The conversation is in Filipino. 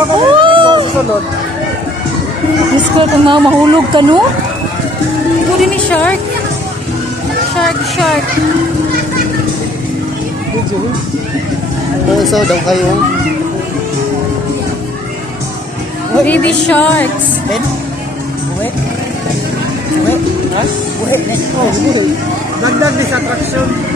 lang kami sa susunod. Diyos ko, kung mahulog ka, no? Ito din ni Shark. Shark. So, daw kayo. Baby sharks. Buhay? Ha? Buhay. Oh, buhay. Dagdag din sa attraction.